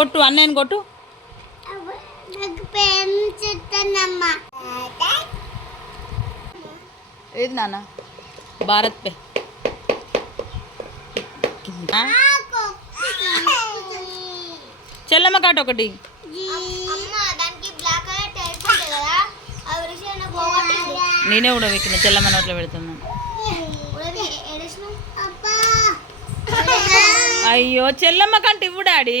కొట్టు అన్నయ్యని కొట్టు. ఏది నాన్న? భారత్ పే? చెల్లమ్మ కాట ఒకటి. నేనే కూడా వెక్కిన చెల్లమ్మ నోట్లో పెడుతున్నాను అయ్యో చెల్లమ్మ కంటే ఇవ్వు డాడీ.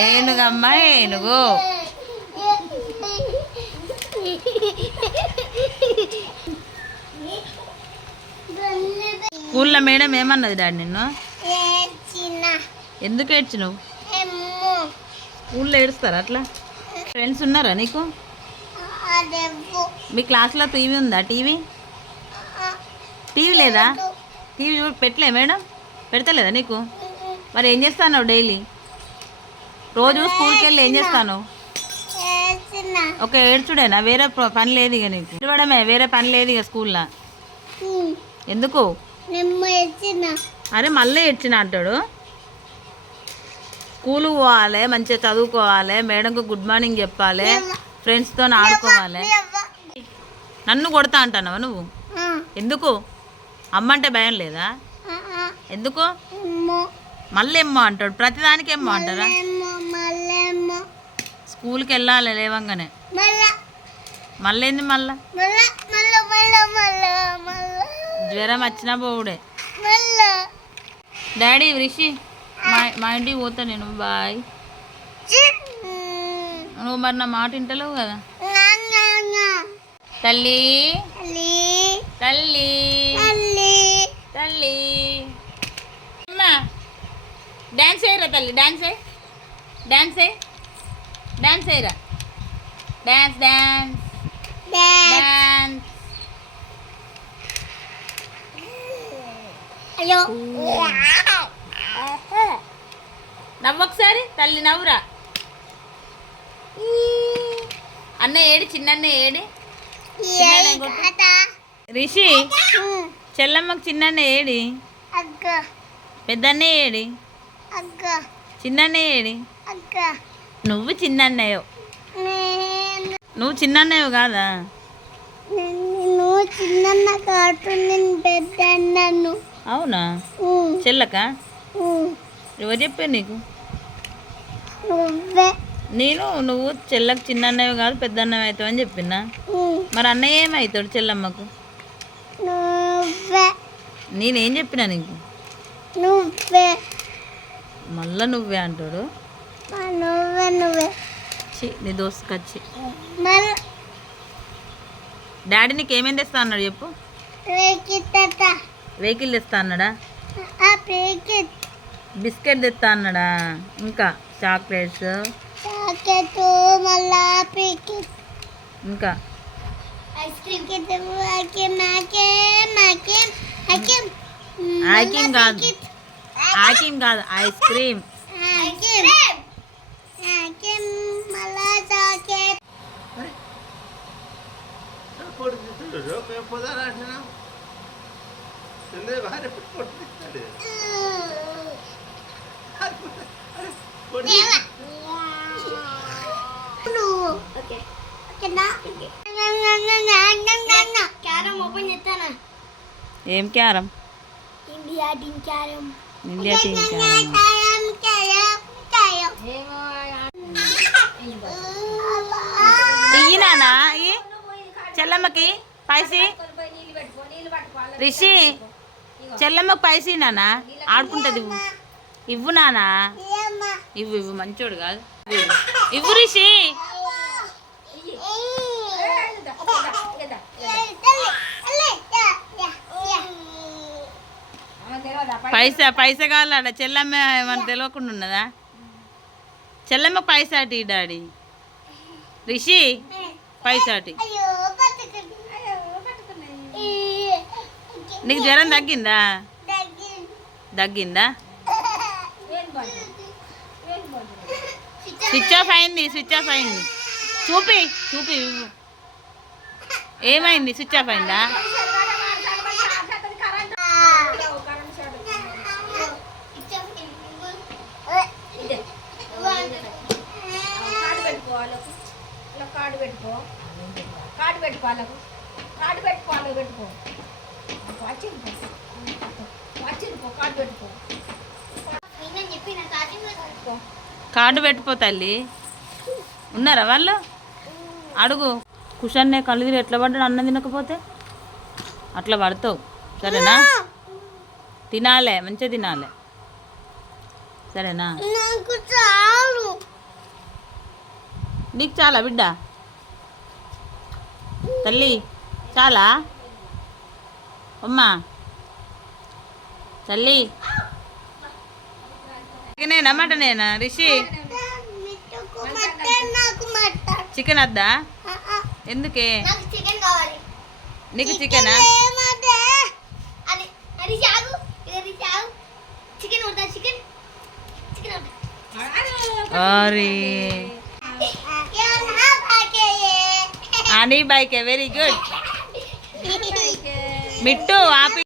ఏనుగమ్మ ఏనుగు. స్కూల్లో మేడం ఏమన్నది డాడీ నిన్ను? ఎందుకు ఏడ్చినావు? స్కూల్లో ఏడుస్తారా అట్లా? ఫ్రెండ్స్ ఉన్నారా నీకు? మీ క్లాస్లో టీవీ ఉందా టీవీ? టీవీ లేదా? టీవీ పెట్టలే మేడం? పెడతలేదా నీకు? మరి ఏం చేస్తాను డైలీ? రోజు స్కూల్కి వెళ్ళి ఏం చేస్తాను? ఒక ఏడ్చుడేనా? వేరే పని లేదు ఇక నీకు. ఏడవడమే వేరే పని లేదు ఇక స్కూల్లో. ఎందుకు? అరే మళ్ళీ ఏడ్చిన అంటాడు. స్కూల్ పోవాలి మంచిగా చదువుకోవాలి మేడంకు గుడ్ మార్నింగ్ చెప్పాలి ఫ్రెండ్స్తో ఆడుకోవాలి. నన్ను కొడతా అంటానవా నువ్వు? ఎందుకు? అమ్మ అంటే భయం లేదా? ఎందుకు? ఎమ్మో. మళ్ళీ ఏమో అంటాడు. ప్రతిదానికి అంటారా? ఎమ్మో. మళ్ళెమ్మో స్కూల్కి వెళ్ళాలి లేవంగానే. మళ్ళా జ్వరం వచ్చినా పోవుడే. డాడీ రిషి మా ఇంటికి పోతా నేను బాయ్. నువ్వు మరి నా మాట వింటలేవు కదా? తల్లి. తల్లి. డాన్స్ చేయరా తల్లి డాన్స్ అయ్యి డాన్స్ అయ్యి డాన్స్ అయ్యరా డాన్స్ డాన్స్ డాన్స్ అయ్యో నవ్వు ఒకసారి తల్లి నవ్వురా. అన్న AD Chinnanna AD. Rishi చెల్లమ్మకు Chinnanna AD. అక్క పెద్దన్న ఏడి. చిన్నన్న అక్క. నువ్వు చిన్నన్నయ్యో. నేను. నువ్వు చిన్నన్నయ్యో కాదా? నువ్వు చిన్న కార్టూన్ నేను పెద్దన్నాను. అవునా? చెల్లక ఎవరు చెప్పారు నీకు? నువ్వే. నేను నువ్వు చెల్లకు చిన్నన్నయ్య కాదు పెద్దన్నయ్య అవుతావు అని చెప్పినా. మరి అన్నయ్య ఏమవుతాడు చెల్లమ్మకు? నువ్వే. నేనేం చెప్పినా నీకు? నువ్వే. మళ్ళా నువ్వే అంటాడు. నువ్వే నువ్వే. చి నీ దోస్తు కచ్చి. మళ్ళీ డాడీ నీకు ఏమేం తెస్తా అన్నాడు చెప్పు. వెహికల్ తెస్తా అన్నాడా? బిస్కెట్ తెస్తా అన్నాడా? ఇంకా చాక్లెట్స్. ఇంకా? ఐస్ క్రీమ్ కాదు ఐకిం కాదు ఐస్ క్రీమ్. క్యారమ్ ఓపెన్ చేస్తానా ఏం carrom? India team carrom India team ఇయ్యి నానా చెల్లమ్మకి పైసి? రిషి చెల్లమ్మకి పైసి నానా? ఆడుకుంటుంది ఇవ్వు. ఇవ్వు నానా? ఇవ్వు ఇవ్వు మంచోడు కాదు. ఇవ్వు రిషి. పైసా పైసా కావాలట. చెల్లమ్మ ఏమన్నా తెలియకుండా ఉన్నదా? చెల్లమ్మ పైసాటి డాడీ రిషి పైసాటి నీకు జ్వరం తగ్గిందా? తగ్గిందా? స్విచ్ ఆఫ్ అయింది స్విచ్ ఆఫ్ అయింది. చూపి చూపి ఏమైంది? స్విచ్ ఆఫ్ అయిందా కార్డు పెట్టుకో వాళ్ళకు ఇలా కార్డు పెట్టుకో కార్డు పెట్టుకో వాళ్ళకు కార్డు పెట్టుకో వాళ్ళకు పెట్టుకో. వచ్చింది వచ్చింది కార్డు పెట్టుకో. కార్డు పెట్టిపో తల్లి. ఉన్నారా వాళ్ళు? అడుగు. కుషన్నే కళ్ళు తిరిగి ఎట్లా పడ్డాడు? అన్నం తినకపోతే? అట్లా పడతావు. సరేనా? తినాలే మంచిగా తినాలే. సరేనా? నాకు చాలు. నీకు చాలా బిడ్డ? తల్లి చాలా? అమ్మా. తల్లి. రిషి మిట్టుకు మటన్ మటన్ చికెన్ వద్దా. ఎందుకే? నాకు చికెన్? చికెనా చికెన్ ఉందా చికెన్ చికెన్ ఉందా అరే అని